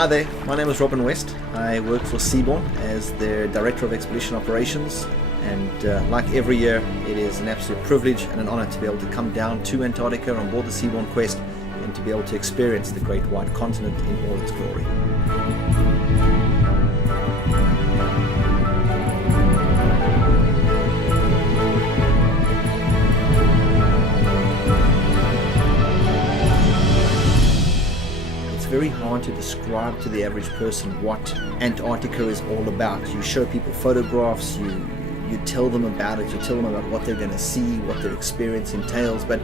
Hi there, my name is Robin West. I work for Seabourn as their Director of Expedition Operations, and like every year, it is an absolute privilege and an honor to be able to come down to Antarctica on board the Seabourn Quest and to be able to experience the Great White Continent in all its glory. Very hard to describe to the average person what Antarctica is all about. You show people photographs, you tell them about it, you tell them about what they're going to see, what their experience entails, but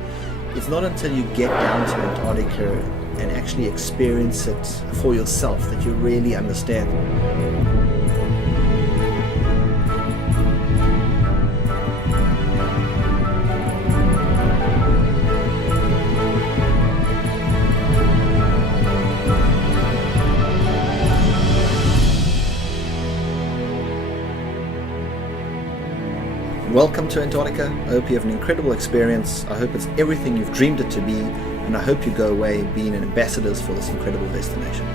it's not until you get down to Antarctica and actually experience it for yourself that you really understand. Welcome to Antarctica. I hope you have an incredible experience. I hope it's everything you've dreamed it to be, and I hope you go away being ambassadors for this incredible destination.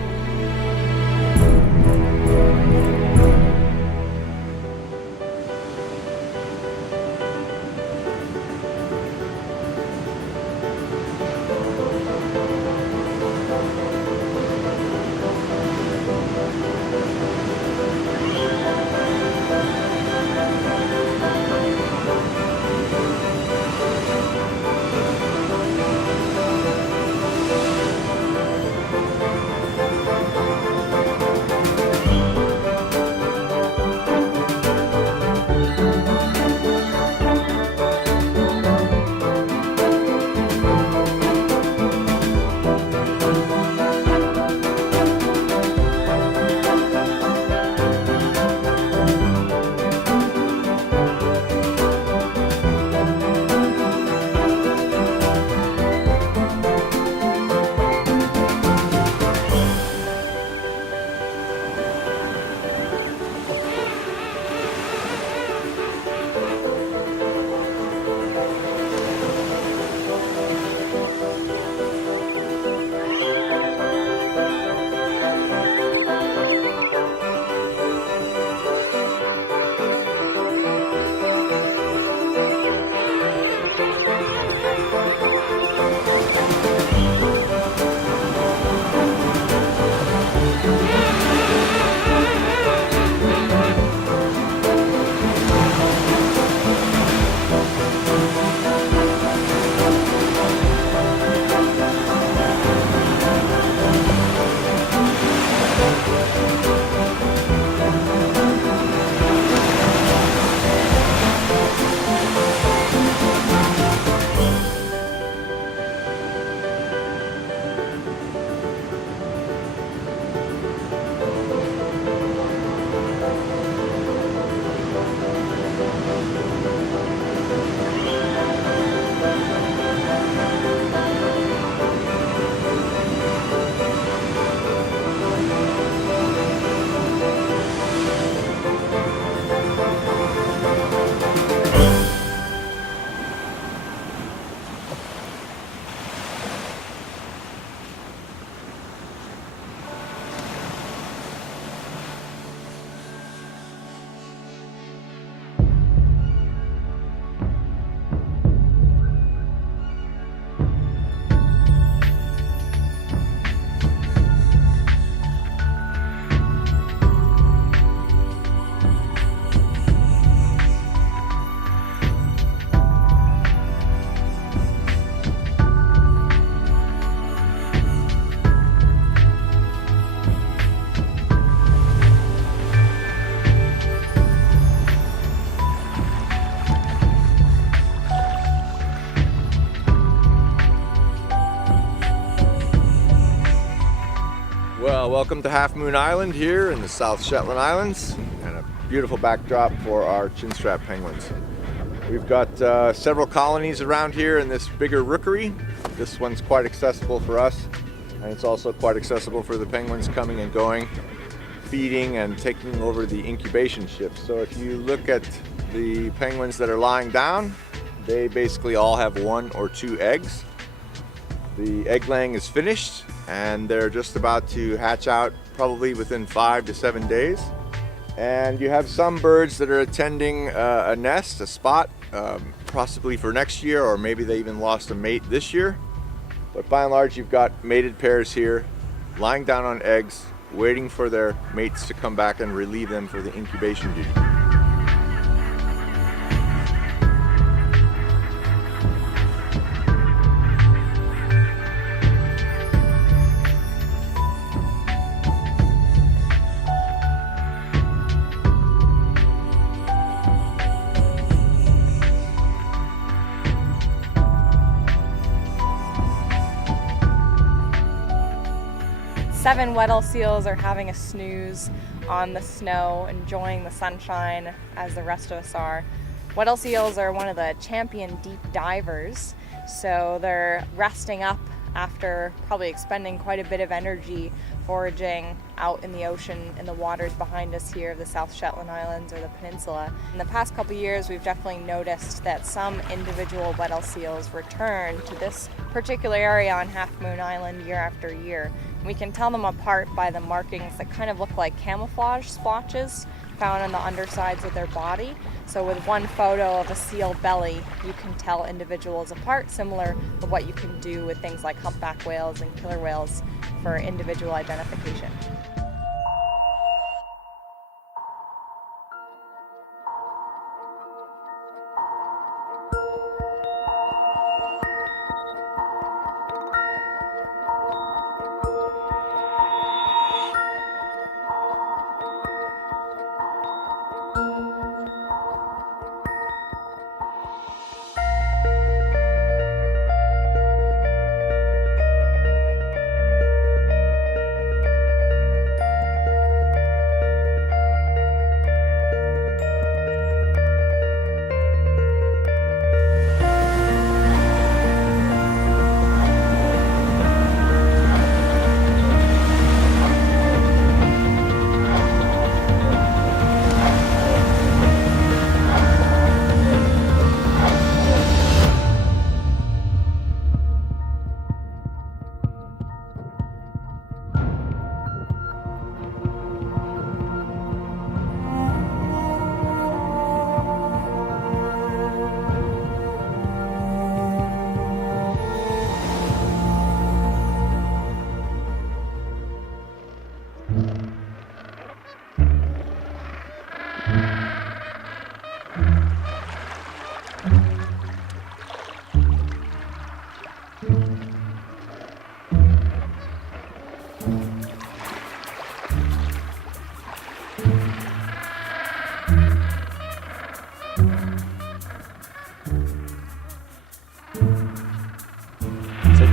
Well, welcome to Half Moon Island here in the South Shetland Islands, and a beautiful backdrop for our chinstrap penguins. We've got several colonies around here in this bigger rookery. This one's quite accessible for us, and it's also quite accessible for the penguins coming and going, feeding and taking over the incubation shift. So if you look at the penguins that are lying down, they basically all have 1 or 2 eggs. The egg laying is finished, and they're just about to hatch out probably within 5 to 7 days. And you have some birds that are attending a nest, a spot, possibly for next year, or maybe they even lost a mate this year. But by and large, you've got mated pairs here lying down on eggs, waiting for their mates to come back and relieve them for the incubation duty. Seven Weddell seals are having a snooze on the snow, enjoying the sunshine as the rest of us are. Weddell seals are one of the champion deep divers, so they're resting up after probably expending quite a bit of energy foraging out in the ocean, in the waters behind us here of the South Shetland Islands or the peninsula. In the past couple years, we've definitely noticed that some individual Weddell seals return to this particular area on Half Moon Island year after year. We can tell them apart by the markings that kind of look like camouflage splotches found on the undersides of their body. So with one photo of a seal belly, you can tell individuals apart, similar to what you can do with things like humpback whales and killer whales for individual identification.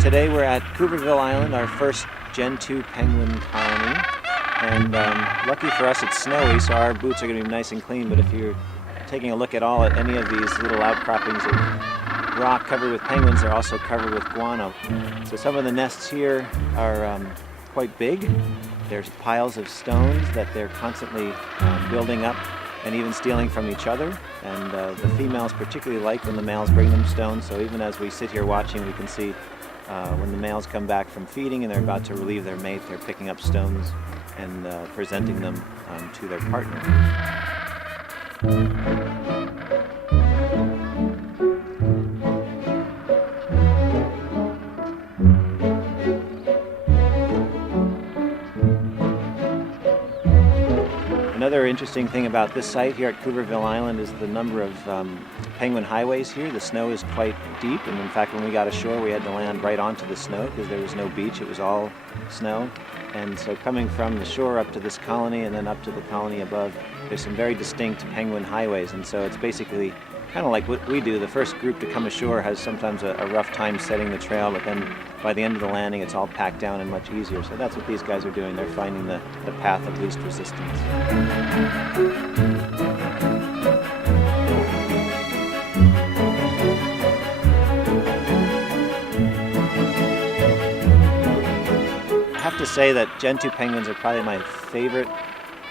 Today we're at Cooperville Island, our first Gen 2 penguin colony, and lucky for us it's snowy, so our boots are going to be nice and clean, but if you're taking a look at any of these little outcroppings of rock covered with penguins, they're also covered with guano. So some of the nests here are quite big. There's piles of stones that they're constantly building up and even stealing from each other, and the females particularly like when the males bring them stones, so even as we sit here watching, we can see when the males come back from feeding and they're about to relieve their mate, they're picking up stones and presenting them to their partner. Another interesting thing about this site here at Cooperville Island is the number of penguin highways here. The snow is quite deep, and in fact when we got ashore we had to land right onto the snow because there was no beach, it was all snow. And so coming from the shore up to this colony and then up to the colony above, there's some very distinct penguin highways, and so it's basically kind of like what we do. The first group to come ashore has sometimes a rough time setting the trail, but then by the end of the landing it's all packed down and much easier. So that's what these guys are doing. They're finding the path of least resistance. I have to say that Gen 2 penguins are probably my favorite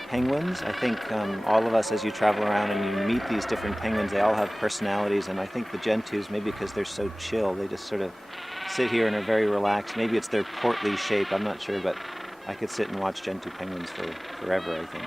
penguins. I think all of us, as you travel around and you meet these different penguins, they all have personalities, and I think the Gentoos, maybe because they're so chill, they just sort of sit here and are very relaxed. Maybe it's their portly shape, I'm not sure, but I could sit and watch Gentoo penguins for forever, I think.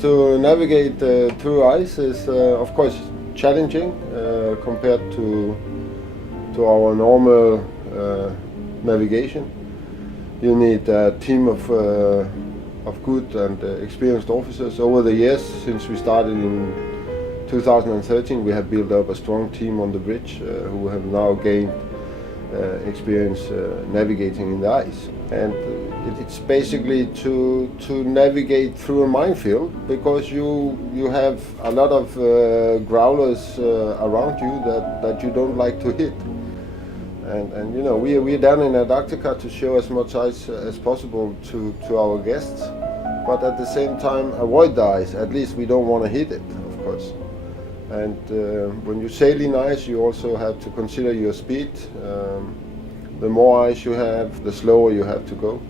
To navigate through ice is of course challenging compared to our normal navigation. You need a team of good and experienced officers. Over the years, since we started in 2013, we have built up a strong team on the bridge who have now gained experience navigating in the ice. And it's basically to navigate through a minefield, because you have a lot of growlers around you that you don't like to hit. And you know, we're down in Antarctica to show as much ice as possible to our guests, but at the same time avoid the ice. At least we don't want to hit it, of course. And when you sail in ice, you also have to consider your speed. The more ice you have, the slower you have to go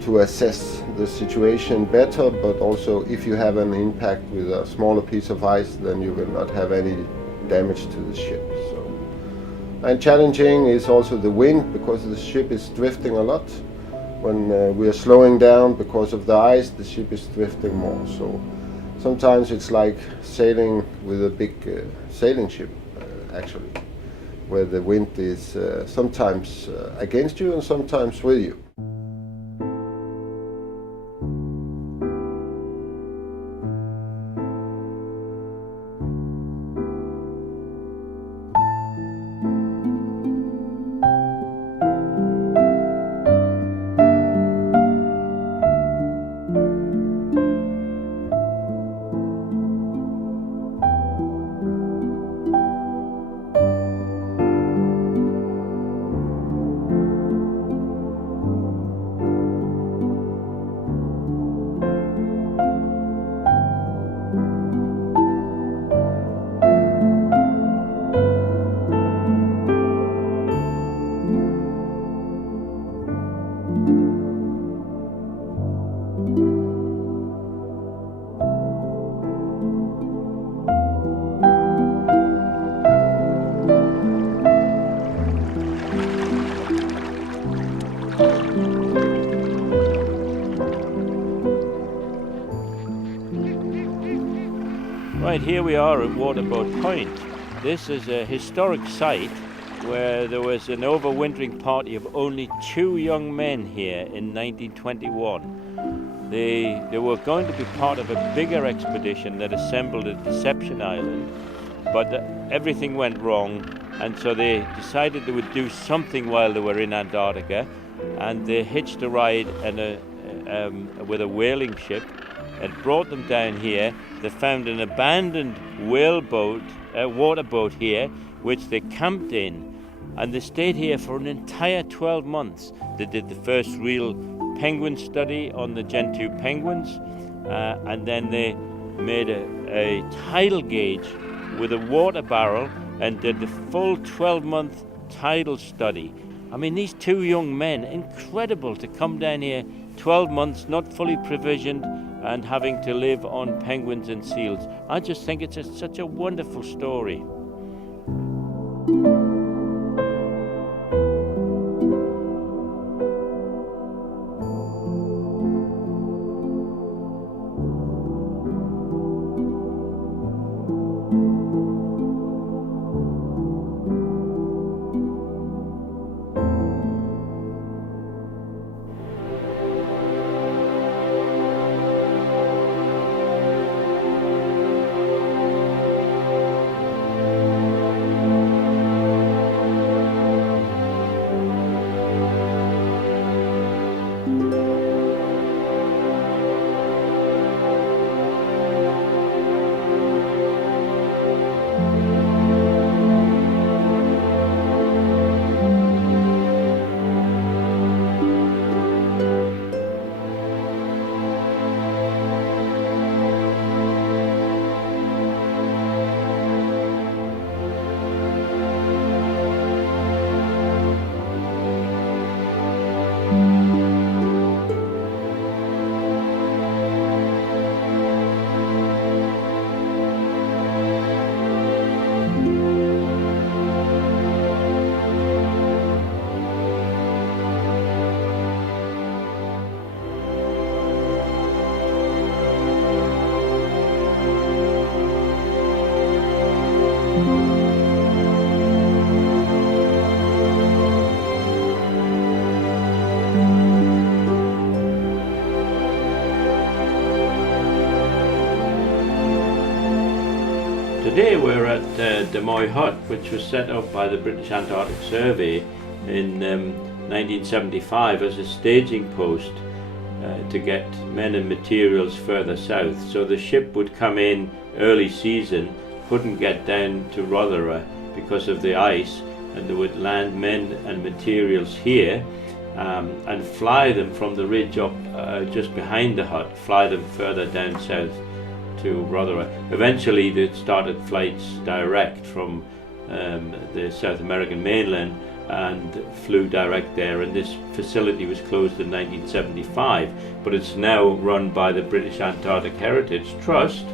to assess the situation better, but also if you have an impact with a smaller piece of ice, then you will not have any damage to the ship. And challenging is also the wind, because the ship is drifting a lot. When we are slowing down because of the ice, the ship is drifting more. So sometimes it's like sailing with a big sailing ship, actually, where the wind is sometimes against you and sometimes with you. Right, here we are at Waterboat Point. This is a historic site where there was an overwintering party of only 2 young men here in 1921. They were going to be part of a bigger expedition that assembled at Deception Island, but everything went wrong, and so they decided they would do something while they were in Antarctica, and they hitched a ride with a whaling ship. It brought them down here. They found an abandoned waterboat here, which they camped in, and they stayed here for an entire 12 months. They did the first real penguin study on the Gen 2 penguins, and then they made a tidal gauge with a water barrel and did the full 12-month tidal study. I mean, these 2 young men, incredible to come down here 12 months, not fully provisioned, and having to live on penguins and seals. I just think it's such a wonderful story. Today we're at De Moy Hut, which was set up by the British Antarctic Survey in 1975 as a staging post to get men and materials further south. So the ship would come in early season, couldn't get down to Rothera because of the ice, and they would land men and materials here and fly them from the ridge up just behind the hut, fly them further down south to Rothera. Eventually they started flights direct from the South American mainland and flew direct there, and this facility was closed in 1975, but it's now run by the British Antarctic Heritage Trust,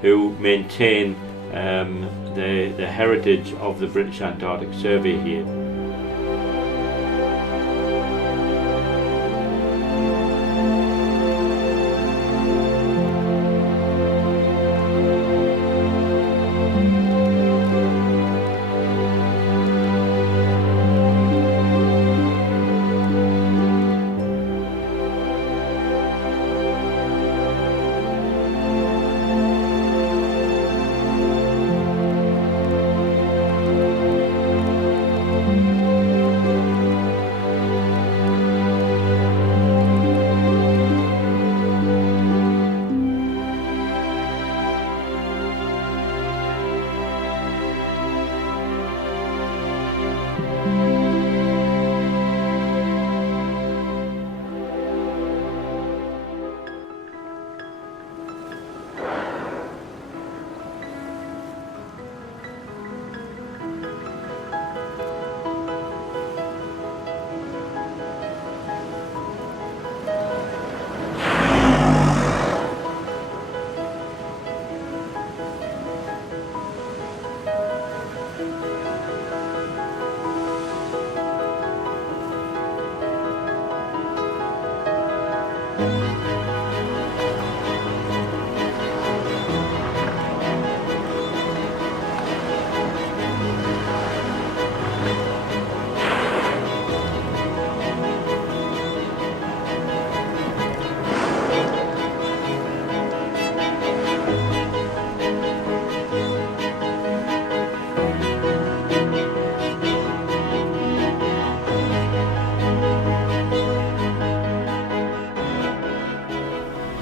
who maintain the heritage of the British Antarctic Survey here.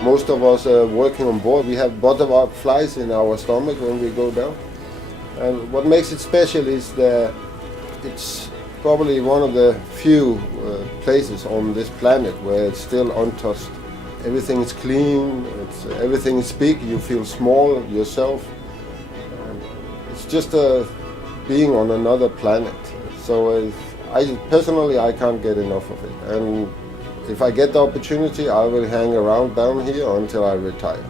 Most of us working on board, we have butterflies in our stomach when we go down. And what makes it special is that it's probably one of the few places on this planet where it's still untouched. Everything is clean, everything is big, you feel small yourself. It's just being on another planet. So personally, I can't get enough of it. And if I get the opportunity, I will hang around down here until I retire.